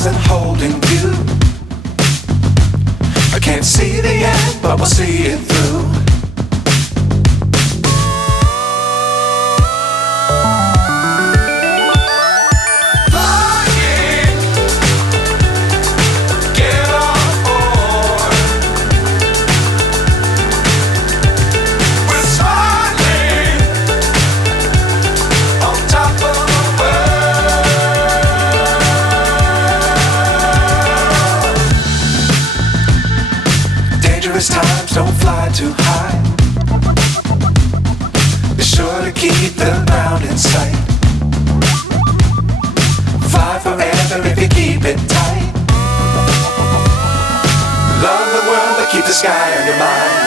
stars and holding you. I can't see the end, but we'll see it through. Times don't fly too high. Be sure to keep the ground in sight. Fly forever if you keep it tight. Love the world but keep the sky on your mind.